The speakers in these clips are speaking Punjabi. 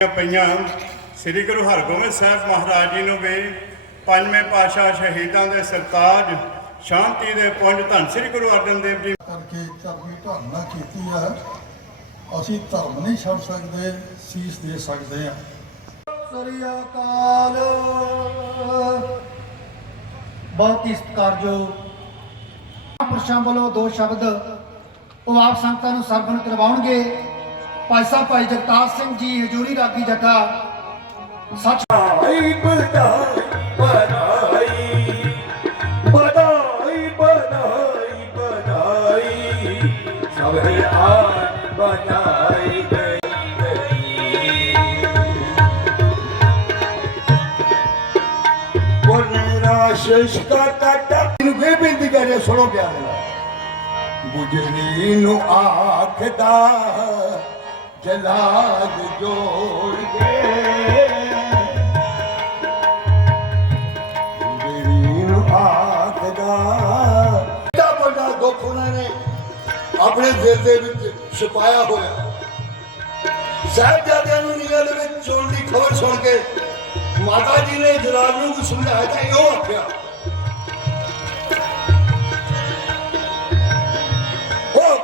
ਪਈਆਂ ਸ੍ਰੀ ਗੁਰੂ ਹਰਗੋਬਿੰਦ ਸਾਹਿਬ ਮਹਾਰਾਜ ਜੀ ਨੂੰ ਵੀ ਪੰਜਵੇਂ ਪਾਤਸ਼ਾਹ ਸ਼ਹੀਦਾਂ ਦੇ ਸਰਤਾਜ ਸ਼ਾਂਤੀ ਦੇ ਪੁੰਜ ਧੰਨ ਸ੍ਰੀ ਗੁਰੂ ਅਰਜਨ ਦੇਵ ਜੀ। ਕਰਕੇ ਧਰਮੀ ਧਾਰਨਾ ਕੀਤੀ ਹੈ ਅਸੀਂ ਧਰਮ ਨਹੀਂ ਛੱਡ ਸਕਦੇ ਸੀਸ ਦੇ ਸਕਦੇ ਹਾਂ ਸ੍ਰੀ ਅਕਾਲ। ਬਹੁਤ ਹੀ ਸਤਿਕਾਰਯੋਗ। ਪੁਰਸ਼ਾਂ ਵੱਲੋਂ ਦੋ ਸ਼ਬਦ ਉਹ ਆਪ ਸੰਗਤਾਂ ਨੂੰ ਸਰਬਨ ਕਰਵਾਉਣਗੇ। ਭਾਈ ਸਾਹਿਬ ਭਾਈ ਜਗਤਾਰ ਸਿੰਘ ਜੀ, ਹਜੂਰੀ ਰਾਗੀ ਜੱਗਾ। ਸੱਚ ਵਧਾਈ ਵਧਾਈ ਵਧਾਈ ਵਧਾਈ ਵਧਾਈ ਵਧਾਈ ਸਭੇ ਆਨ ਬਣਾਈ ਗਈ। ਪੁਰਨ ਸ਼ਿਸ਼ ਕਾ ਟਾਟਾ ਨੂੰ ਵੇ ਬੇਨਤੀ ਕਰੇ ਸੁਣੋ ਪਿਆਰ। ਨਾਲ ਨੂੰ ਆਖਦਾ ਜਲਾਗ ਜੋੜ ਕੇ। ਆਪਣੇ ਦਿਲ ਦੇ ਵਿੱਚ ਛੁਪਾਇਆ ਹੋਇਆ। ਸਾਹਿਬਜ਼ਾਦਿਆਂ ਨੂੰ ਨੀਹਾਂ ਦੇ ਵਿੱਚ ਚੋਣ ਦੀ ਖਬਰ ਸੁਣ ਕੇ ਮਾਤਾ ਜੀ ਨੇ ਜਲਾਲ ਨੂੰ ਕੁਝ ਸਮਝਾਇਆ ਤਾਂ ਇਹੋ ਆਖਿਆ। ਹੋ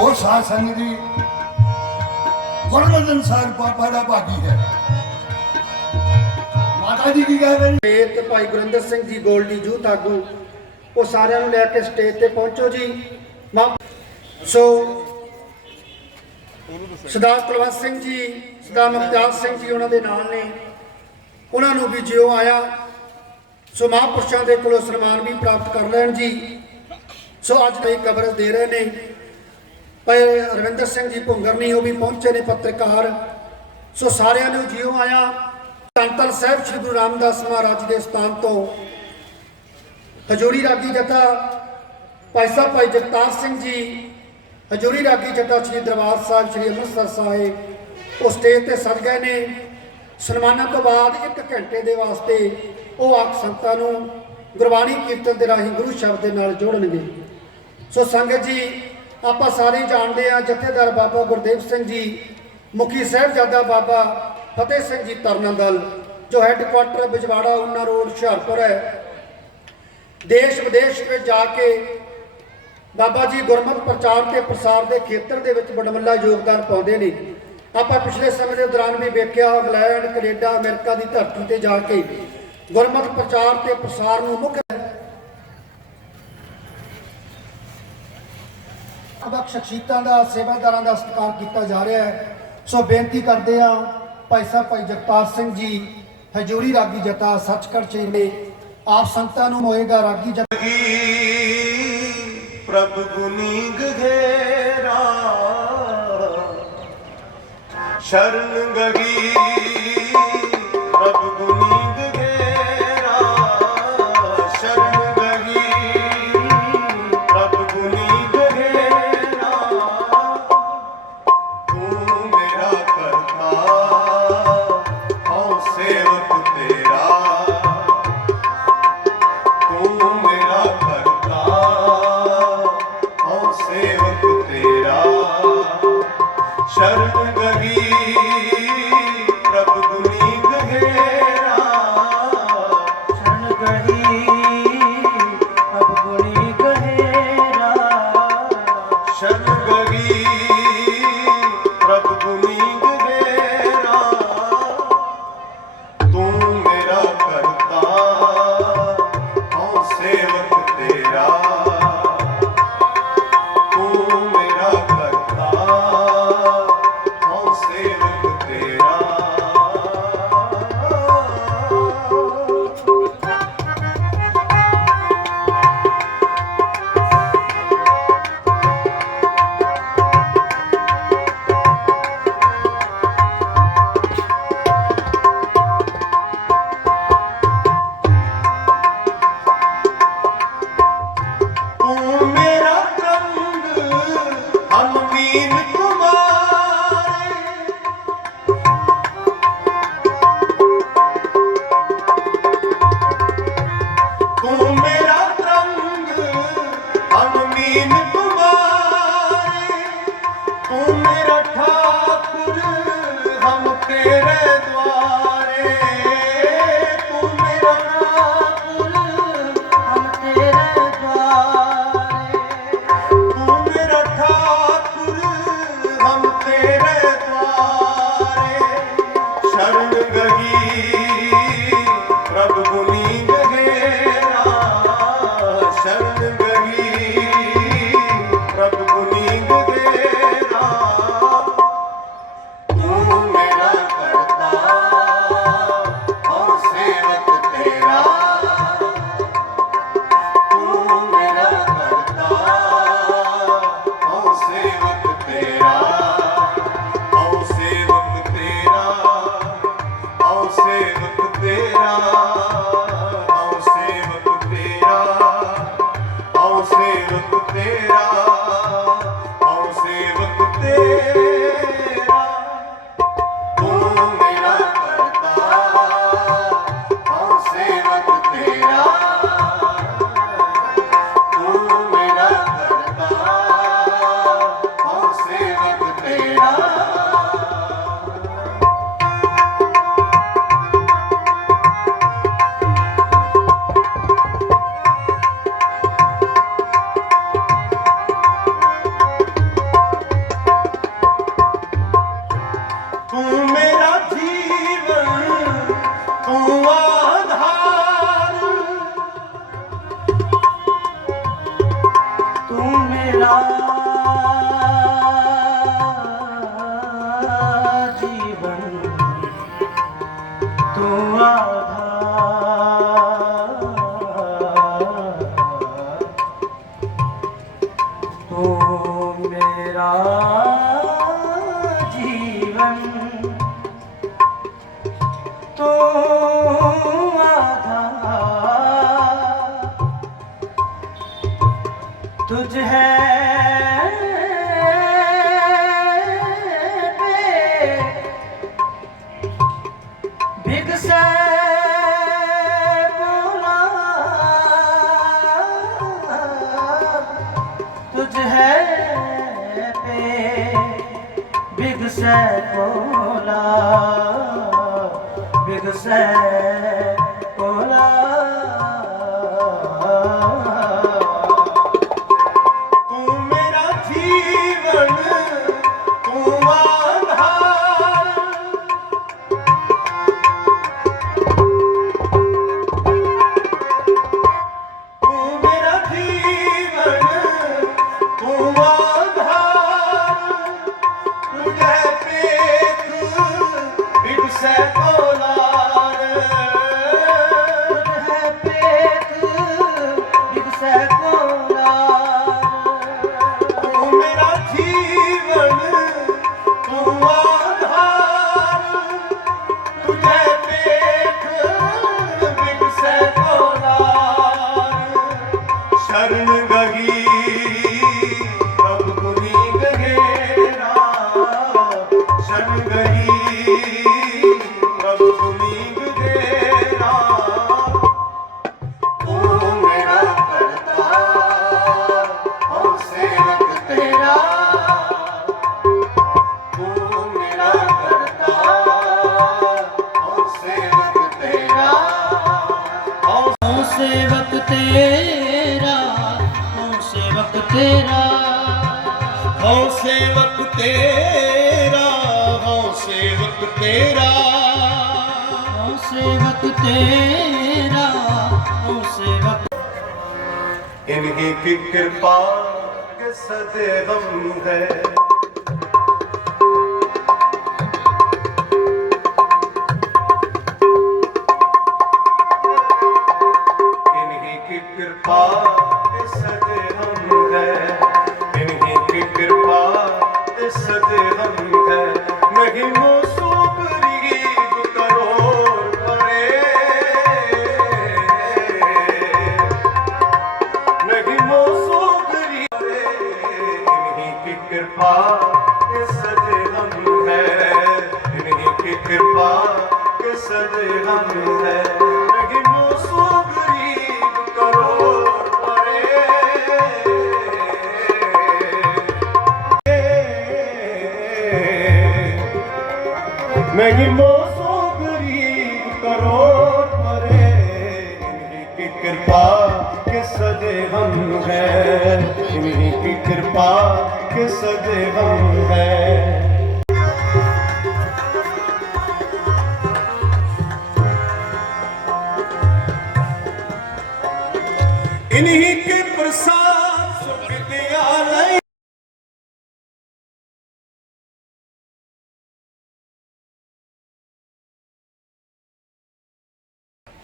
ਉਹ ਸਾਧ ਸੰਗਤ ਦੀ ਗੁਰਮਤਨ ਸਾਹਿਬ ਪਾਪਾ ਦਾ ਭਾਗੀ ਹੈ। ਮਾਤਾ ਜੀ ਕੀ ਕਹਿ ਰਹੇ ਨੇ? ਤੇ ਭਾਈ ਗੁਰਿੰਦਰ ਸਿੰਘ ਜੀ ਗੋਲਡੀ ਜੂਥ ਆਗੂ ਉਹ ਸਾਰਿਆਂ ਨੂੰ ਲੈ ਕੇ ਸਟੇਜ ਤੇ ਪਹੁੰਚੋ ਜੀ। ਮਾਂ ਸੋ ਸਰਦਾਰ ਕੁਲਵੰਤ ਸਿੰਘ ਜੀ ਸਰਦਾਰ ਮਮਤਾਜ ਸਿੰਘ ਜੀ ਉਹਨਾਂ ਦੇ ਨਾਲ ਨੇ। ਉਹਨਾਂ ਨੂੰ ਵੀ ਜਿਉ ਆਇਆ। ਸੋ ਮਹਾਂਪੁਰਸ਼ਾਂ ਦੇ ਕੋਲੋਂ ਸਨਮਾਨ ਵੀ ਪ੍ਰਾਪਤ ਕਰ ਲੈਣ ਜੀ। ਸੋ ਅੱਜ ਦੇ ਕਵਰੇਜ ਦੇ ਰਹੇ ਨੇ। ਭਾਈ ਰਵਿੰਦਰ ਸਿੰਘ ਜੀ ਭੁੰਗਰਨੀ ਉਹ ਵੀ ਪਹੁੰਚੇ ਨੇ ਪੱਤਰਕਾਰ। ਸੋ ਸਾਰਿਆਂ ਨੂੰ ਜਿਉ ਆਇਆ ਧੰਨ ਸਾਹਿਬ ਸ੍ਰੀ ਗੁਰੂ ਰਾਮਦਾਸ ਮਹਾਰਾਜ ਦੇ ਸਥਾਨ ਤੋਂ। ਹਜੂਰੀ ਰਾਗੀ ਜਥਾ ਭਾਈ ਸਾਹਿਬ ਭਾਈ ਜਗਤਾਰ ਸਿੰਘ ਜੀ, ਹਜੂਰੀ ਰਾਗੀ ਜਥਾ ਸ੍ਰੀ ਦਰਬਾਰ ਸਾਹਿਬ ਸ੍ਰੀ ਅੰਮ੍ਰਿਤਸਰ ਸਾਹਿਬ, ਉਹ ਸਟੇਜ ਤੇ ਸਜ ਗਏ ਨੇ। ਸਨਮਾਨਾਂ ਤੋਂ ਬਾਅਦ 1 ਘੰਟੇ ਦੇ ਵਾਸਤੇ ਉਹ ਆਪ ਸੰਤਾਂ ਨੂੰ ਗੁਰਬਾਣੀ ਕੀਰਤਨ ਦੇ ਰਾਹੀਂ ਗੁਰੂ ਸ਼ਬਦ ਦੇ ਨਾਲ ਜੋੜਨਗੇ। ਸੋ ਸੰਗਤ ਜੀ ਆਪਾਂ ਸਾਰੇ ਜਾਣਦੇ ਆ ਜਥੇਦਾਰ ਬਾਬਾ ਗੁਰਦੇਵ ਸਿੰਘ ਜੀ, ਮੁਖੀ ਸਾਹਿਬਜ਼ਾਦਾ ਬਾਬਾ ਫਤਿਹ ਸਿੰਘ ਜੀ ਤਰਨੰਦਲ ਜੋ ਹੈੱਡਕੁਆਟਰ ਬਿਜਵਾੜਾ ਉਨਾ ਰੋਡ ਹੁਸ਼ਿਆਰਪੁਰ ਹੈ। ਦੇਸ਼ ਵਿਦੇਸ਼ ਵਿੱਚ ਜਾ ਕੇ ਬਾਬਾ ਜੀ ਗੁਰਮਤਿ ਪ੍ਰਚਾਰ ਤੇ ਪ੍ਰਸਾਰ ਦੇ ਖੇਤਰ ਦੇ ਵਿੱਚ ਬੜਮੱਲਾ ਯੋਗਦਾਨ ਪਾਉਂਦੇ ਨੇ। ਆਪਾਂ ਪਿਛਲੇ ਸਮੇਂ ਦੇ ਦੌਰਾਨ ਵੀ ਵੇਖਿਆ, ਇੰਗਲੈਂਡ, ਕੈਨੇਡਾ, ਅਮਰੀਕਾ ਦੀ ਧਰਤੀ ਤੇ ਜਾ ਕੇ ਗੁਰਮਤਿ ਪ੍ਰਚਾਰ ਤੇ ਪ੍ਰਸਾਰ ਨੂੰ ਮੁੱਖ ਅਬਕ ਸ਼ਖਸੀਅਤਾਂ ਦਾ, ਸੇਵਾਦਾਰਾਂ ਦਾ ਸਤਿਕਾਰ ਕੀਤਾ ਜਾ ਰਿਹਾ ਹੈ। ਸੋ ਬੇਨਤੀ ਕਰਦੇ ਆ ਭਾਈ ਸਾਹਿਬ, ਭਾਈ ਜਗਤਾਰ ਸਿੰਘ ਜੀ, ਹਜੂਰੀ ਰਾਗੀ ਜਤਾ ਸੱਚਖੰਡ ਚੇਲੇ, ਆਪ ਸੰਗਤਾਂ ਨੂੰ ਹੋਏਗਾ ਰਾਗੀ ਜਤਾ ਪ੍ਰਭ ਗੁਨੀ ਗਘੇਰਾ ਸ਼ਰਨ ਗਗੀ ਪ੍ਰਭ ਕੁਝ ਹੈ ਪੇ ਬਿਗਸੈ ਕੋਲਾ ਬਿਗਸੈ ਕਿਰਪਾ ਕੇ ਸਦੇ ਗਮ ਹੈ?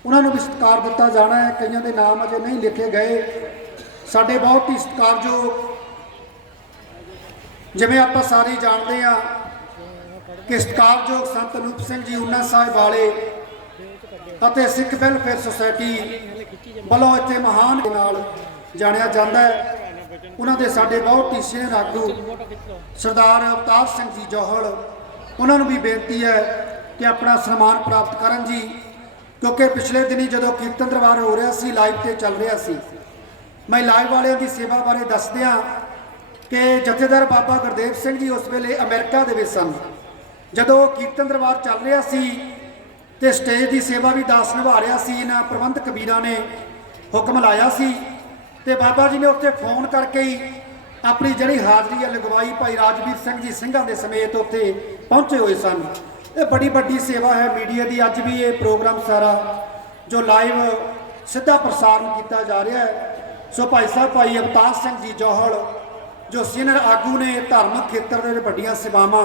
ਉਹਨਾਂ ਨੂੰ ਵੀ ਸਤਿਕਾਰ ਦਿੱਤਾ ਜਾਣਾ ਹੈ। ਕਈਆਂ ਦੇ ਨਾਮ ਅਜੇ ਨਹੀਂ ਲਿਖੇ ਗਏ। ਸਾਡੇ ਬਹੁਤ ਹੀ ਸਤਿਕਾਰਯੋਗ ਜਿਵੇਂ ਆਪਾਂ ਸਾਰੇ ਜਾਣਦੇ ਆ ਕਿ ਸਤਿਕਾਰਯੋਗ ਸੰਤ ਅਨੂਪ ਸਿੰਘ ਜੀ ਉਨਾ ਸਾਹਿਬ ਵਾਲੇ ਅਤੇ ਸਿੱਖ ਵੈਲਫੇਅਰ ਸੁਸਾਇਟੀ ਵੱਲੋਂ ਇੱਥੇ ਮਹਾਨ ਦੇ ਨਾਲ ਜਾਣਿਆ ਜਾਂਦਾ ਹੈ। ਉਹਨਾਂ ਦੇ ਸਾਡੇ ਬਹੁਤ ਹੀ ਸੇਨ ਆਗੂ ਸਰਦਾਰ ਅਵਤਾਰ ਸਿੰਘ ਜੀ ਜੋਹਲ ਉਹਨਾਂ ਨੂੰ ਵੀ ਬੇਨਤੀ ਹੈ ਕਿ ਆਪਣਾ ਸਨਮਾਨ ਪ੍ਰਾਪਤ ਕਰਨ ਜੀ। ਕਿਉਂਕਿ ਪਿਛਲੇ ਦਿਨੀ ਜਦੋਂ ਕੀਰਤਨ ਦਰਬਾਰ ਹੋ ਰਿਹਾ ਸੀ ਲਾਈਵ ਤੇ ਚੱਲ ਰਿਹਾ ਸੀ, ਮੈਂ ਲਾਈਵ ਵਾਲਿਆਂ ਦੀ ਸੇਵਾ ਬਾਰੇ ਦੱਸਦਿਆਂ ਕਿ ਜਥੇਦਾਰ ਬਾਬਾ ਗੁਰਦੇਵ ਸਿੰਘ ਜੀ ਉਸ ਵੇਲੇ ਅਮਰੀਕਾ ਦੇ ਵਿੱਚ ਸਨ। ਜਦੋਂ ਕੀਰਤਨ ਦਰਬਾਰ ਚੱਲ ਰਿਹਾ ਸੀ ਤੇ ਸਟੇਜ ਦੀ ਸੇਵਾ ਵੀ ਦਾਸ ਨਿਭਾ ਰਿਹਾ ਸੀ, ਇਹਨਾਂ ਪ੍ਰਬੰਧਕ ਵੀਰਾਂ ਨੇ ਹੁਕਮ ਲਾਇਆ ਸੀ ਤੇ ਬਾਬਾ ਜੀ ਨੇ ਉੱਥੇ ਫੋਨ ਕਰਕੇ ਹੀ ਆਪਣੀ ਜਿਹੜੀ ਹਾਜ਼ਰੀ ਹੈ ਲਗਵਾਈ, ਭਾਈ ਰਾਜਵੀਰ ਸਿੰਘ ਜੀ ਸਿੰਘਾਂ ਦੇ ਸਮੇਤ ਉੱਥੇ ਪਹੁੰਚੇ ਹੋਏ ਸਨ। ਇਹ ਬੜੀ ਵੱਡੀ ਸੇਵਾ ਹੈ ਮੀਡੀਆ ਦੀ। ਅੱਜ ਵੀ ਇਹ ਪ੍ਰੋਗਰਾਮ ਸਾਰਾ ਜੋ ਲਾਈਵ ਸਿੱਧਾ ਪ੍ਰਸਾਰਣ ਕੀਤਾ ਜਾ ਰਿਹਾ ਹੈ। ਸੋ ਭਾਈ ਸਾਹਿਬ, ਭਾਈ ਅਵਤਾਰ ਸਿੰਘ ਜੀ ਜੋਹਲ ਜੋ ਸੀਨੀਅਰ ਆਗੂ ਨੇ ਧਾਰਮਿਕ ਖੇਤਰ ਦੇ ਵੱਡੀਆਂ ਸੇਵਾਵਾਂ,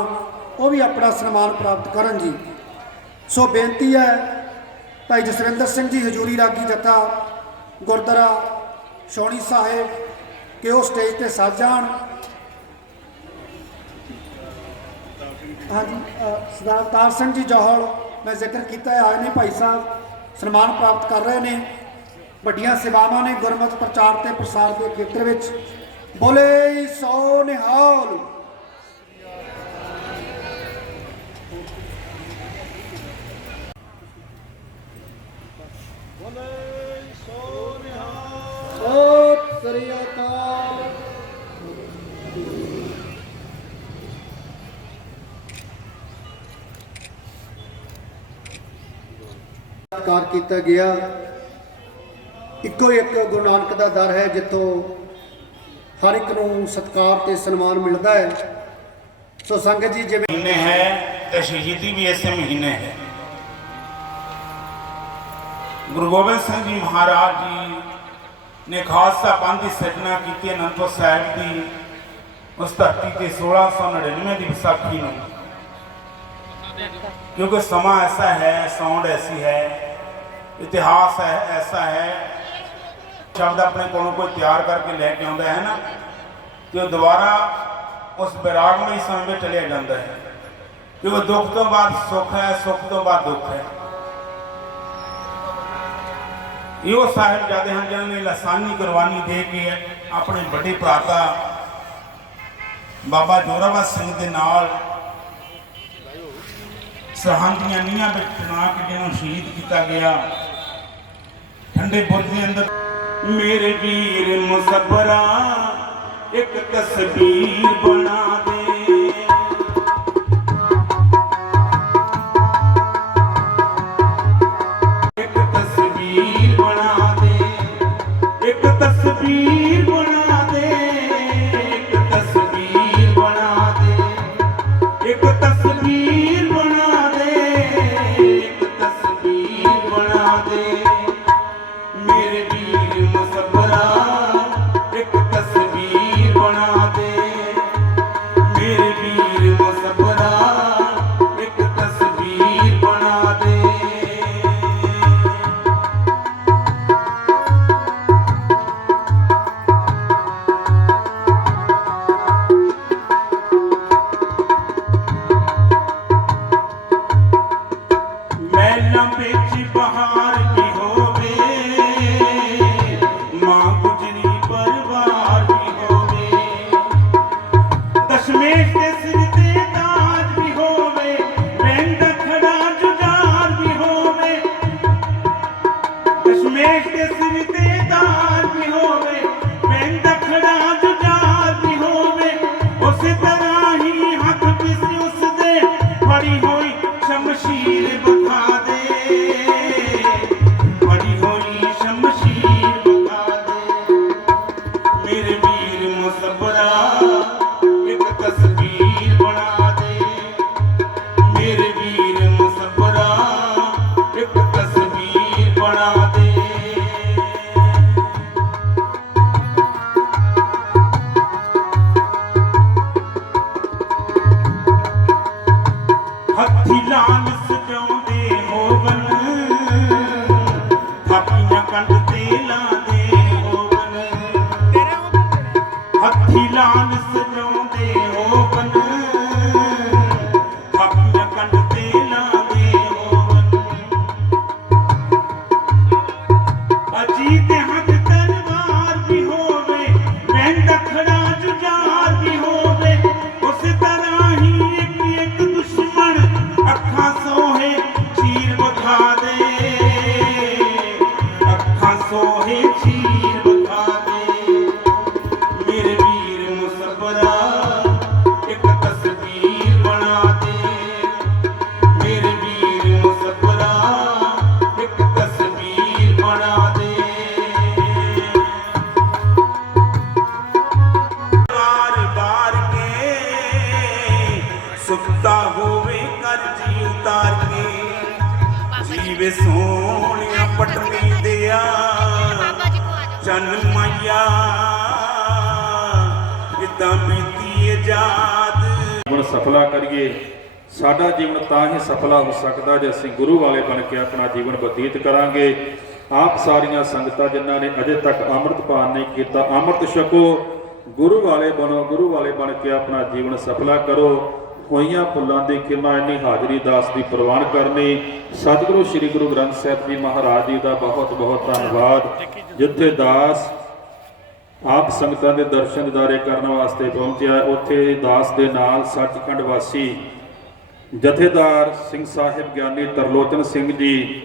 ਉਹ ਵੀ ਆਪਣਾ ਸਨਮਾਨ ਪ੍ਰਾਪਤ ਕਰਨ ਜੀ। ਸੋ ਬੇਨਤੀ ਹੈ ਭਾਈ ਜਸਵਿੰਦਰ ਸਿੰਘ ਜੀ, ਹਜੂਰੀ ਰਾਗੀ ਜਥਾ, ਗੁਰਦੁਆਰਾ ਸ਼ੌਣੀ ਸਾਹਿਬ, ਕਿ ਉਹ ਸਟੇਜ ਤੇ ਸੱਜ ਜਾਣ। ਹਾਂਜੀ ਸਰਦਾਰ ਤਾਰ ਸਿੰਘ ਜੀ ਜੋਹਲ ਮੈਂ ਜ਼ਿਕਰ ਕੀਤਾ ਹੈ ਆਏ ਨੇ ਭਾਈ ਸਾਹਿਬ ਸਨਮਾਨ ਪ੍ਰਾਪਤ ਕਰ ਰਹੇ ਨੇ। ਵੱਡੀਆਂ ਸੇਵਾਵਾਂ ਨੇ ਗੁਰਮਤਿ ਪ੍ਰਚਾਰ ਤੇ ਪ੍ਰਸਾਰ ਦੇ ਖੇਤਰ ਵਿੱਚ। ਬੋਲੇ ਸੋ ਨਿਹਾਲ। ਸਤਿ ਸ੍ਰੀ ਅਕਾਲ। ਸਤਿਕਾਰ ਕੀਤਾ ਗਿਆ। ਇੱਕੋ ਇੱਕ ਗੁਰੂ ਨਾਨਕ ਦਾ ਦਰ ਹੈ ਜਿੱਥੋਂ ਹਰ ਇੱਕ ਨੂੰ ਸਤਿਕਾਰ ਤੇ ਸਨਮਾਨ ਮਿਲਦਾ ਹੈ। ਸੋ ਸੰਗਤ ਜੀ, ਜਿਵੇਂ ਮਹੀਨੇ ਹੈ ਤੇ ਸ਼ਹੀਦੀ ਵੀ ਇਸੇ ਮਹੀਨੇ ਹੈ। ਗੁਰੂ ਗੋਬਿੰਦ ਸਿੰਘ ਜੀ ਮਹਾਰਾਜ ਜੀ ਨੇ ਖਾਲਸਾ ਪੰਥ ਦੀ ਸਿਰਜਣਾ ਕੀਤੀ ਅਨੰਦਪੁਰ ਸਾਹਿਬ ਦੀ, ਉਸ ਧਰਤੀ ਤੇ 1699 ਦੀ ਵਿਸਾਖੀ ਨੂੰ। ਕਿਉਂਕਿ ਸਮਾਂ ਐਸਾ ਹੈ ਸੌਂਡ ਐਸੀ ਹੈ ਇਤਿਹਾਸ ਹੈ ਐਸਾ ਹੈ ਸ਼ਬਦ ਆਪਣੇ ਕੋਲੋਂ ਕੋਈ ਤਿਆਰ ਕਰਕੇ ਲੈ ਕੇ ਆਉਂਦਾ ਹੈ ਨਾ, ਤੇ ਉਹ ਦੁਬਾਰਾ ਉਸ ਵਿਰਾਗਮਈ ਸਮੇਂ ਵਿੱਚ ਚਲਿਆ ਜਾਂਦਾ ਹੈ। ਕਿ ਉਹ ਦੁੱਖ ਤੋਂ ਬਾਅਦ ਸੁੱਖ ਹੈ, ਸੁੱਖ ਤੋਂ ਬਾਅਦ ਦੁੱਖ ਹੈ। ਇਹੋ ਸਾਹਿਬਜ਼ਾਦੇ ਹਨ ਜਿਹਨਾਂ ਨੇ ਲਸਾਨੀ ਕੁਰਬਾਨੀ ਦੇ ਕੇ ਆਪਣੇ ਵੱਡੇ ਭਰਾਤਾ ਬਾਬਾ ਜੋਰਾਵਰ ਸਿੰਘ ਦੇ ਨਾਲ ਸਰਹੰਦ ਦੀਆਂ ਨੀਹਾਂ ਵਿੱਚ ਤਣਾ ਕੇ ਜਿਹਨੂੰ ਸ਼ਹੀਦ ਕੀਤਾ ਗਿਆ। ਠੰਡੇ ਬੁਰਜ ਦੇ ਅੰਦਰ। ਮੇਰੇ ਵੀਰ ਮੁਸੱਬਰਾ, ਇੱਕ ਤਸਵੀਰ ਬਣਾ ਦੇ। ਇੱਕ ਤਸਵੀਰ ਬਣਾ ਦੇ। ਇੱਕ ਤਸਵੀਰ ਸਫਲਾ ਕਰੀਏ। ਸਾਡਾ ਜੀਵਨ ਤਾਂ ਹੀ ਸਫਲਾ ਹੋ ਸਕਦਾ ਜੇ ਅਸੀਂ ਗੁਰੂ ਵਾਲੇ ਬਣ ਕੇ ਆਪਣਾ ਜੀਵਨ ਬਤੀਤ ਕਰਾਂਗੇ। ਆਪ ਸਾਰੀਆਂ ਸੰਗਤਾਂ ਜਿਨ੍ਹਾਂ ਨੇ ਅਜੇ ਤੱਕ ਅੰਮ੍ਰਿਤ ਪਾਨ ਨਹੀਂ ਕੀਤਾ, ਅੰਮ੍ਰਿਤ ਛਕੋ। ਗੁਰੂ ਵਾਲੇ ਬਣੋ, ਗੁਰੂ ਵਾਲੇ ਬਣ ਕੇ ਆਪਣਾ ਜੀਵਨ ਸਫਲਾ ਕਰੋ। ਹੋਈਆਂ ਫੁੱਲਾਂ ਦੀ ਕਿਰਨਾ ਇੰਨੀ ਹਾਜ਼ਰੀ ਦਾਸ ਦੀ ਪ੍ਰਵਾਨ ਕਰਨੀ। ਸਤਿਗੁਰੂ, ਸ੍ਰੀ ਗੁਰੂ ਗ੍ਰੰਥ ਸਾਹਿਬ ਜੀ ਮਹਾਰਾਜ ਜੀ ਦਾ ਬਹੁਤ ਬਹੁਤ ਧੰਨਵਾਦ। ਜਿੱਥੇ ਦਾਸ ਆਪ ਸੰਗਤਾਂ ਦੇ ਦਰਸ਼ਨ ਦਿਦਾਰੇ ਕਰਨ ਵਾਸਤੇ ਪਹੁੰਚਿਆ ਉੱਥੇ ਦਾਸ ਦੇ ਨਾਲ ਸੱਚਖੰਡ ਵਾਸੀ ਜਥੇਦਾਰ ਸਿੰਘ ਸਾਹਿਬ ਗਿਆਨੀ ਤਰਲੋਚਨ ਸਿੰਘ ਜੀ,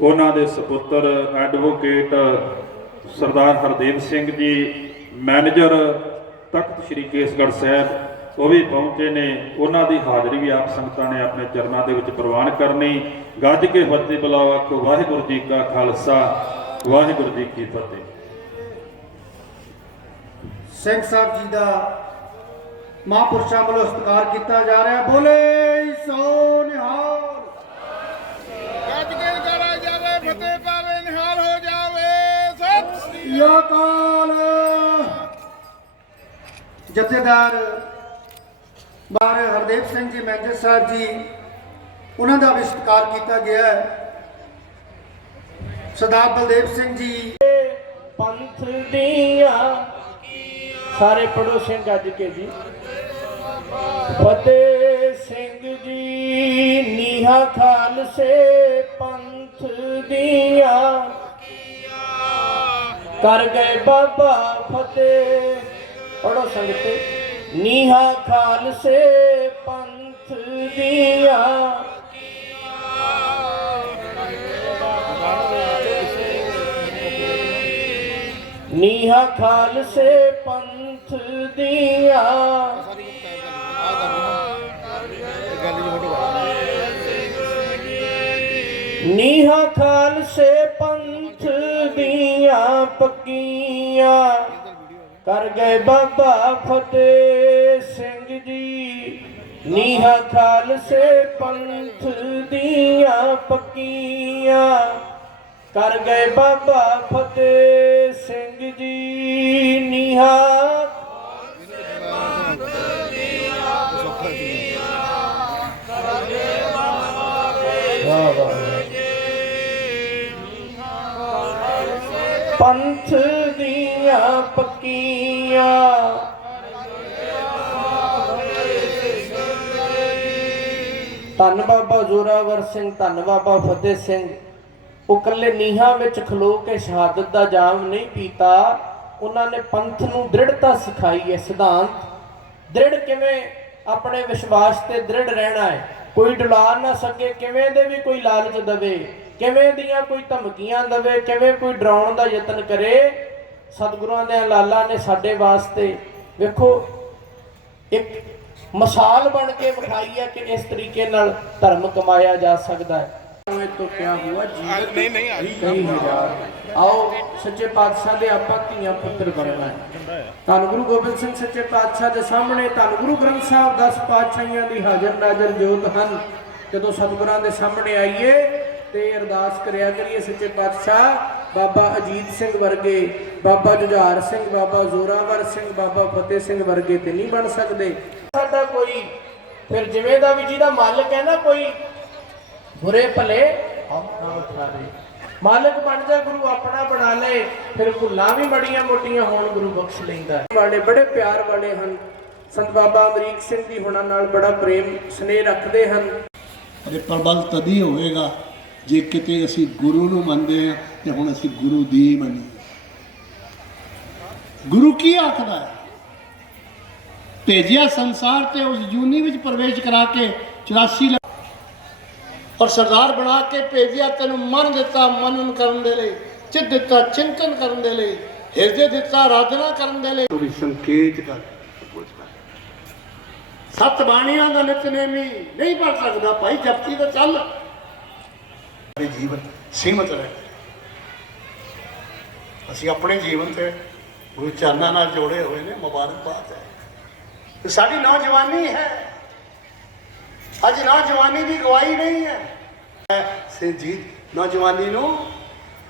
ਉਹਨਾਂ ਦੇ ਸੁਪੁੱਤਰ ਐਡਵੋਕੇਟ ਸਰਦਾਰ ਹਰਦੇਵ ਸਿੰਘ ਜੀ, ਮੈਨੇਜਰ ਤਖਤ ਸ੍ਰੀ ਕੇਸਗੜ੍ਹ ਸਾਹਿਬ, ਉਹ ਵੀ ਪਹੁੰਚੇ ਨੇ। ਉਹਨਾਂ ਦੀ ਹਾਜ਼ਰੀ ਵੀ ਆਪ ਸੰਗਤਾਂ ਨੇ ਆਪਣੇ ਚਰਨਾਂ ਦੇ ਵਿੱਚ ਪ੍ਰਵਾਨ ਕਰਨੀ। ਗੱਜ ਕੇ ਫਤਿਹ ਬੁਲਾਓ ਆਖੋ, ਵਾਹਿਗੁਰੂ ਜੀ ਕਾ ਖਾਲਸਾ, ਵਾਹਿਗੁਰੂ ਜੀ ਕੀ ਫਤਿਹ। ਸਿੰਘ ਸਾਹਿਬ ਜੀ ਦਾ ਮਹਾਂਪੁਰਸ਼ਾਂ ਵੱਲੋਂ ਸਤਿਕਾਰ ਕੀਤਾ ਜਾ ਰਿਹਾ। ਬੋਲੇ ਸੋ ਨਿਹਾਲ। ਗੱਜ ਕੇ ਕਰਾ ਜਾਵੇ ਫਤਿਹ ਪਾਵੇ ਨਿਹਾਲ ਹੋ ਜਾਵੇ। ਸਤਿ ਸ੍ਰੀ ਯਾ ਕਾਲ ਜਥੇਦਾਰ ਬਾਰ ਹਰਦੇਵ ਸਿੰਘ ਜੀ ਮੈਨੇਜਰ ਸਾਹਿਬ ਜੀ ਉਹਨਾਂ ਦਾ ਵੀ ਸਤਿਕਾਰ ਕੀਤਾ ਗਿਆ ਹੈ। ਸਰਦਾਰ ਬਲਦੇਵ ਸਿੰਘ ਜੀ। ਪੰਥ ਦੀਆਂ ਸਾਰੇ ਪੜੋ ਸਿੰਘ ਗੱਜ ਕੇ ਜੀ। ਫਤਿਹ ਸਿੰਘ ਜੀ, ਨੀਹਾ ਖਾਲਸੇ ਪੰਥ ਦੀਆਂ। ਕਰ ਗਏ ਬਾਬਾ ਫਤਿਹ। ਪੜੋ ਸੰਗਤੇ ਨੀਹਾ ਖਾਲਸੇ ਪੰਥ ਦੀਆਂ। ਨੀਹਾ ਖਾਲਸੇ ਪੰਥ ਦੀਆਂ ਨੀਹਾ ਖਾਲਸੇ ਪੰਥ ਦੀਆਂ ਪੱਕੀਆਂ। ਕਰ ਗਏ ਬਾਬਾ ਫਤਿਹ ਸਿੰਘ ਜੀ। ਨੀਹਾ ਖਾਲਸੇ ਪੰਥ ਦੀਆਂ ਪੱਕੀਆਂ। ਕਰ ਗਏ ਬਾਬਾ ਫਤਿਹ ਸਿੰਘ ਜੀ। ਨੀਹਾ ਪੰਥ ਦੀਆਂ ਪੱਕੀਆਂ। ਧੰਨ ਬਾਬਾ ਜ਼ੋਰਾਵਰ ਸਿੰਘ, ਧੰਨ ਬਾਬਾ ਫਤਿਹ ਸਿੰਘ। ਉਹ ਇਕੱਲੇ ਨੀਹਾਂ ਵਿੱਚ ਖਲੋ ਕੇ ਸ਼ਹਾਦਤ ਦਾ ਜਾਮ ਨਹੀਂ ਪੀਤਾ। ਉਹਨਾਂ ਨੇ ਪੰਥ ਨੂੰ ਦ੍ਰਿੜਤਾ ਸਿਖਾਈ ਹੈ, ਸਿਧਾਂਤ। ਦ੍ਰਿੜ ਕਿਵੇਂ ਆਪਣੇ ਵਿਸ਼ਵਾਸ ਤੇ ਦ੍ਰਿੜ ਰਹਿਣਾ ਹੈ? ਕੋਈ ਡੁਲਾ ਨਾ ਸਕੇ, ਕਿਵੇਂ ਦੇ ਵੀ ਕੋਈ ਲਾਲਚ ਦਵੇ? ਕਿਵੇਂ ਦੀਆਂ ਕੋਈ ਧਮਕੀਆਂ ਦਵੇ ਕਿਵੇਂ ਕੋਈ ਡਰਾਉਣ ਦਾ ਯਤਨ ਕਰੇ ਸਤਿਗੁਰਾਂ ਦੇ ਲਾਲਾ ਨੇ ਸਾਡੇ ਵਾਸਤੇ ਵੇਖੋ ਇੱਕ ਮਿਸਾਲ ਬਣ ਕੇ ਵਿਖਾਈ ਹੈ ਕਿ ਇਸ ਤਰੀਕੇ ਨਾਲ ਧਰਮ ਕਮਾਇਆ ਜਾ ਸਕਦਾ ਹੈ। ਸਮੇਂ ਤੋਂ ਕਿਆ ਹੁਆ ਜੀ ਨਹੀਂ ਨਹੀਂ ਆ। ਕਈ ਹਜ਼ਾਰ। ਆਓ ਸੱਚੇ ਪਾਤਸ਼ਾਹ ਦੇ ਆਪਾਂ ਧੀਆਂ ਪੁੱਤਰ ਬਣਨਾ ਹੈ। ਧੰਨ ਗੁਰੂ ਗੋਬਿੰਦ ਸਿੰਘ ਸੱਚੇ ਪਾਤਸ਼ਾਹ ਦੇ ਸਾਹਮਣੇ ਧੰਨ ਗੁਰੂ ਗ੍ਰੰਥ ਸਾਹਿਬ 10 ਪਾਤਸ਼ਾਹੀਆਂ ਦੀ ਹਾਜ਼ਰ ਨਾਜ਼ਰ ਜੋਤ ਹਨ। ਜਦੋਂ ਸਤਿਗੁਰਾਂ ਦੇ ਸਾਹਮਣੇ ਆਈਏ ਤੇ ਅਰਦਾਸ ਕਰਿਆ ਕਰੀਏ ਸੱਚੇ ਪਾਤਸ਼ਾਹ, ਬਾਬਾ ਅਜੀਤ ਸਿੰਘ ਵਰਗੇ, ਬਾਬਾ ਜੁਝਾਰ ਸਿੰਘ, ਬਾਬਾ ਜ਼ੋਰਾਵਰ ਸਿੰਘ, ਬਾਬਾ ਫਤਿਹ ਸਿੰਘ ਵਰਗੇ ਤੇ ਨਹੀਂ ਬਣ ਸਕਦੇ। ਸਾਡਾ ਕੋਈ, ਫਿਰ ਜਿਵੇਂ ਦਾ ਵੀ ਜਿਹਦਾ ਮਾਲਕ ਹੈ ਨਾ ਕੋਈ, ਬੁਰੇ ਭਲੇ ਹਮ ਨਾ ਉਠਾਰੇ ਮਾਲਕ ਬਣ ਜਾ, ਗੁਰੂ ਆਪਣਾ ਬਣਾ ਲੈ, ਫਿਰ ਭੁੱਲਾਂ ਵੀ ਬੜੀਆਂ ਮੋਟੀਆਂ ਹੋਣ, ਗੁਰੂ ਬਖਸ਼ ਲੈਂਦਾ ਹੈ। ਵਾਲੇ ਬੜੇ ਪਿਆਰ ਵਾਲੇ ਹਨ। ਸੰਤ ਬਾਬਾ ਅਮਰੀਕ ਸਿੰਘ ਜੀ ਹੁਣਾਂ ਨਾਲ ਬੜਾ ਪ੍ਰੇਮ, ਸਨੇਹ ਰੱਖਦੇ ਹਨ। ਅਰੇ ਪ੍ਰਬਲ ਤਦੀ ਹੋਵੇਗਾ। ਜੇ ਕਿਤੇ ਅਸੀਂ ਗੁਰੂ ਨੂੰ ਮੰਨਦੇ ਹਾਂ ਤੇ ਹੁਣ ਅਸੀਂ ਗੁਰੂ ਦੀ ਮੰਨੀ ਗੁਰੂ ਕੀ ਆਖਦਾ ਹੈ? ਭੇਜਿਆ ਸੰਸਾਰ ਤੇ ਉਸ ਜੂਨੀ ਵਿੱਚ ਪ੍ਰਵੇਸ਼ ਕਰਾ ਕੇ 84 ਲੱਖ ਔਰ ਸਰਦਾਰ ਬਣਾ ਕੇ ਭੇਜਿਆ ਤੈਨੂੰ ਮਨ ਦਿੱਤਾ ਮਨਨ ਕਰਨ ਦੇ ਲਈ ਚਿੱਤ ਦਿੱਤਾ ਚਿੰਤਨ ਕਰਨ ਦੇ ਲਈ ਹਿਰਦੇ ਦਿੱਤਾ ਆਰਾਧਨਾ ਕਰਨ ਦੇ ਲਈ। ਥੋੜੀ ਸੰਕੇਤ ਕਰ। ਸੱਤ ਬਾਣੀਆਂ ਦਾ ਨਿਤਨੇਮੀ ਨਹੀਂ ਪੜ ਸਕਦਾ ਭਾਈ ਜਪਤੀ ਦਾ ਚੱਲ। ਸਾਡੇ ਜੀਵਨ ਸੀਮਤ ਰਹੇ। ਅਸੀਂ ਆਪਣੇ ਜੀਵਨ ਤੇ ਗੁਰੂ ਚਰਨਾਂ ਨਾਲ ਜੋੜੇ ਹੋਏ ਨੇ, ਮੁਬਾਰਕਬਾਦ ਹੈ। ਤੇ ਸਾਡੀ ਨੌਜਵਾਨੀ ਹੈ। ਅੱਜ ਨੌਜਵਾਨੀ ਦੀ ਗਵਾਹੀ ਨਹੀਂ ਹੈ। ਸੇ ਜੀ ਨੌਜਵਾਨੀ ਨੂੰ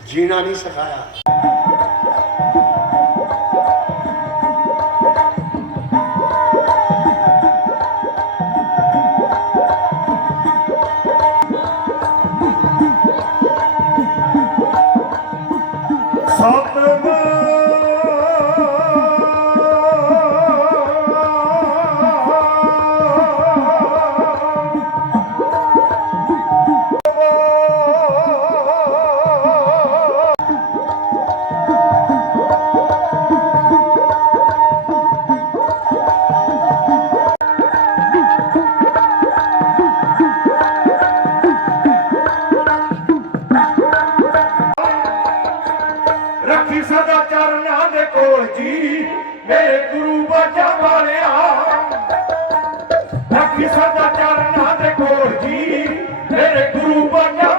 ਜੀਣਾ ਨਹੀਂ ਸਿਖਾਇਆ। ਉਹਨਾਂ ਦੇ ਕੋਲ ਜੀ, ਮੇਰੇ ਗੁਰੂ ਬਾਜਾ ਵਾਲਿਆ। ਰੱਖੀ ਸਦਾ ਚਰਨਾਂ ਦੇ ਕੋਲ ਜੀ, ਮੇਰੇ ਗੁਰੂ ਬਾਜਾ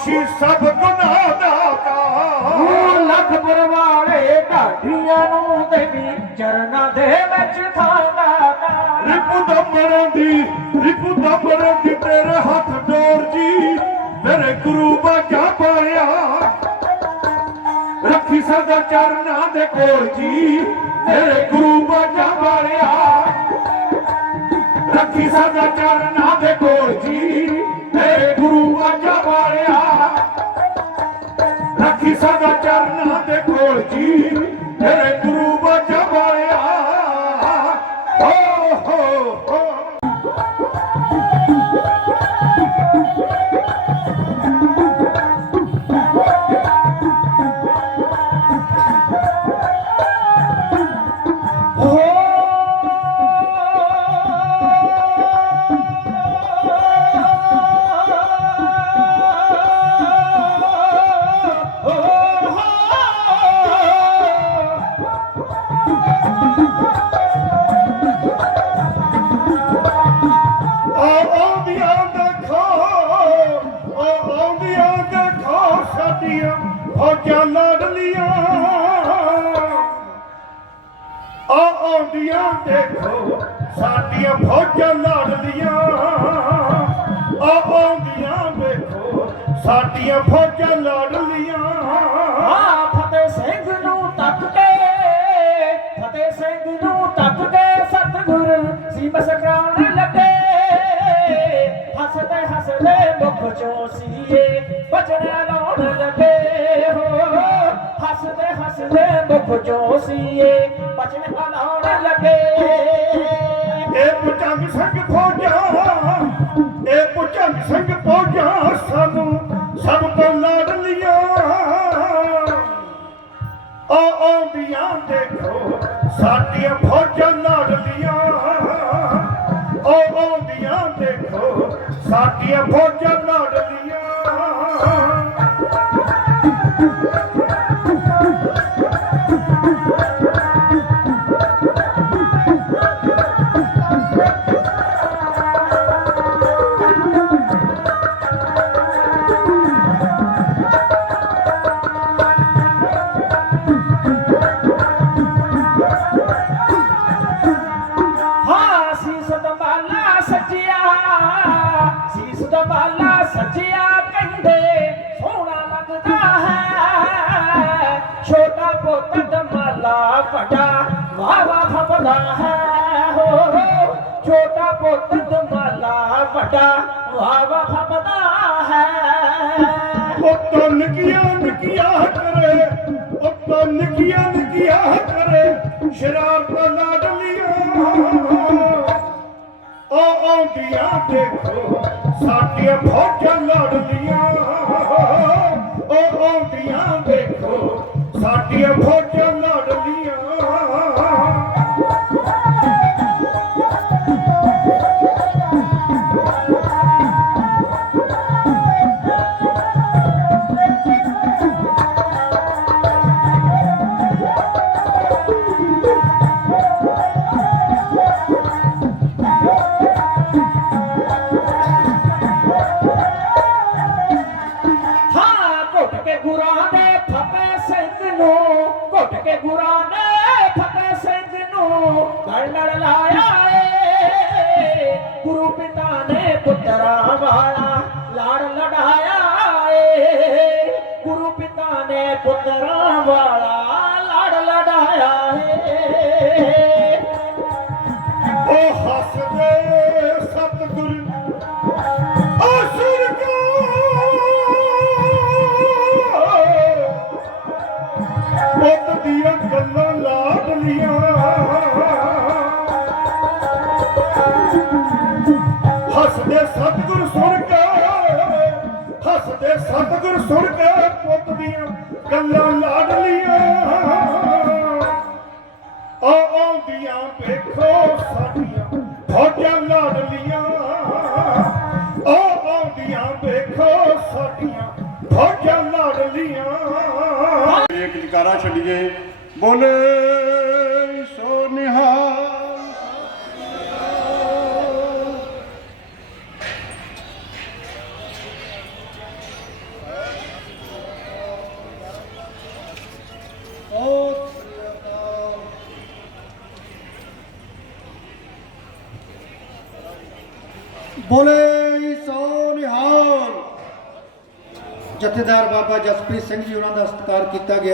ਬਖਸ਼ੀ ਸਭ ਗੁਨਾਹ ਦਾਤਾ। ਲੱਖ ਪਰਵਾਲੇ ਢਾਡੀਆਂ ਨੂੰ ਦੇਵੀ ਚਰਨਾਂ ਦੇ ਵਿੱਚ ਥਾਂਦਾ ਰਿਪੂ ਦਮਣ ਦੀ ਰਿਪੂ ਦਮਣ ਦੀ ਤੇਰੇ ਹੱਥ ਡੋਰ ਜੀ। ਮੇਰੇ ਗੁਰੂ ਬਾਝਾ ਪਾਇਆ। ਰੱਖੀ ਸਦਾ ਚਰਨਾਂ ਦੇ ਕੋਲ ਜੀ। ਮੇਰੇ ਗੁਰੂ ਬਾਝਾ ਵਾਲਿਆ ਰੱਖੀ ਸਦਾ ਚਰਨਾਂ ਦੇ ਕੋਲ ਜੀ। ਰੱਖੀ ਸਦਾ ਦੇ ਹੱਸਦੇ ਹੱਸਦੇ ਮੁਖ ਚੋਂ ਬਚਨ ਲਾਉਣ ਲੱਗੇ। ਇਹ ਪੁਚੰਗ ਸਿੰਘ ਫੌਜਾਂ ਇਹ ਪੁਚੰਗ ਸਿੰਘ ਫੌਜਾਂ ਸਭ ਸਭ ਤੋਂ ਲਾਡਲੀਆਂ ਆ ਆਉਂਦੀਆਂ ਦੇਖੋ, ਸਾਡੀਆਂ ਫੌਜਾਂ ਲਾਡਲੀਆਂ ਆ ਆਉਂਦੀਆਂ ਦੇਖੋ, ਸਾਡੀਆਂ ਫੌਜਾਂ ਲਾਡਲੀਆਂ ਸੀਸ ਦਬਾਲਾ ਸੱਜਿਆ ਸੋਹਣਾ ਲੱਗਦਾ ਹੈ। ਛੋਟਾ ਪੁੱਤ ਦਮਾਲਾ ਵੱਡਾ ਵਾਵਾ ਫਪਦਾ ਹੈ। ਹੋ ਹੋ, ਛੋਟਾ ਪੁੱਤ ਦਮਾਲਾ ਵੱਡਾ ਵਾਵਾ ਫਪਦਾ ਹੈ। ਉਹ ਤਾਂ ਨਕੀਆਂ ਨਕੀਆਂ ਕਰੇ ਉਹ ਤਾਂ ਨਕੀਆਂ ਨਕੀਆਂ ਕਰੇ ਸ਼ਰਾਬ ਲਾਡਲੀਆਂ। ਉਹ ਆਉਂਦੀਆਂ ਦੇਖੋ। ਸਾਡੀਆਂ ਫੌਜਾਂ ਲੜਦੀਆਂ। ਉਹ ਆਉਂਦੀਆਂ ਦੇਖੋ ਸਾਡੀਆਂ ਫੌਜਾਂ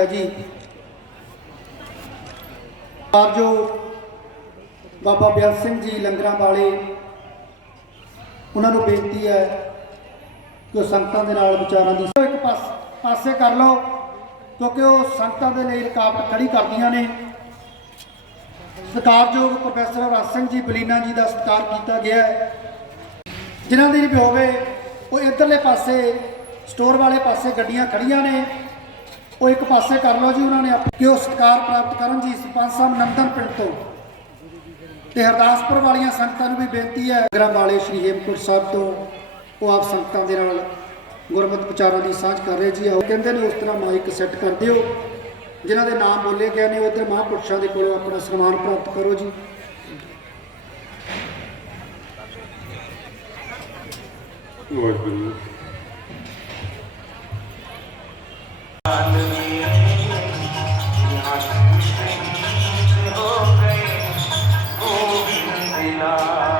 ਜੀ। ਆਪ ਜੋ ਬਾਬਾ ਬਿਆਸ ਸਿੰਘ ਜੀ ਲੰਗਰਾਂ ਵਾਲੇ, ਉਹਨਾਂ ਨੂੰ ਬੇਨਤੀ ਹੈ ਕਿ ਉਹ ਸੰਗਤਾਂ ਦੇ ਨਾਲ ਵਿਚਾਰਾਂ ਦੀ ਇੱਕ ਪਾਸੇ ਕਰ ਲਓ, ਕਿਉਂਕਿ ਉਹ ਸੰਗਤਾਂ ਦੇ ਲਈ ਰੁਕਾਵਟ ਖੜੀ ਕਰਦੀਆਂ ਨੇ। ਸਤਿਕਾਰਯੋਗ ਪ੍ਰੋਫੈਸਰ ਰਾਜ ਸਿੰਘ ਜੀ, ਬਲੀਨਾ ਜੀ ਦਾ ਸਤਿਕਾਰ ਕੀਤਾ ਗਿਆ ਹੈ। ਜਿਨ੍ਹਾਂ ਦੀ ਵੀ ਹੋਵੇ, ਉਹ ਇਧਰਲੇ ਪਾਸੇ, ਸਟੋਰ ਵਾਲੇ ਪਾਸੇ ਗੱਡੀਆਂ ਖੜੀਆਂ ਨੇ। ਉਹ ਇੱਕ ਪਾਸੇ ਕਰ ਲਓ ਜੀ ਉਹਨਾਂ ਨੇ ਕਿ ਉਹ ਸਤਿਕਾਰ ਪ੍ਰਾਪਤ ਕਰਨ ਜੀ, ਸਰਪੰਚ ਸਾਹਿਬ ਨੰਦਨ ਪਿੰਡ ਤੋਂ। ਤੇ ਹਰਦਾਸਪੁਰ ਵਾਲੀਆਂ ਸੰਗਤਾਂ ਨੂੰ ਵੀ ਬੇਨਤੀ ਹੈ ਗ੍ਰਾਮ ਵਾਲੇ ਸ਼੍ਰੀ ਹੇਮਕੁੰਟ ਸਾਹਿਬ ਤੋਂ ਉਹ ਆਪ ਸੰਗਤਾਂ ਦੇ ਨਾਲ ਗੁਰਮਤਿ ਵਿਚਾਰਾਂ ਦੀ ਸਾਂਝ ਕਰ ਰਹੇ ਜੀ। ਉਹ ਕਹਿੰਦੇ ਨੇ ਉਸ ਤਰ੍ਹਾਂ ਮਾਈਕ ਸੈੱਟ ਕਰ ਦਿਓ। ਜਿਨ੍ਹਾਂ ਦੇ ਨਾਮ ਬੋਲੇ ਗਏ ਨੇ ਉਹ ਮਹਾਂਪੁਰਸ਼ਾਂ ਦੇ ਕੋਲੋਂ ਆਪਣਾ ਸਨਮਾਨ ਪ੍ਰਾਪਤ ਕਰੋ ਜੀ। ਵਾਹਿਗੁਰੂ। love.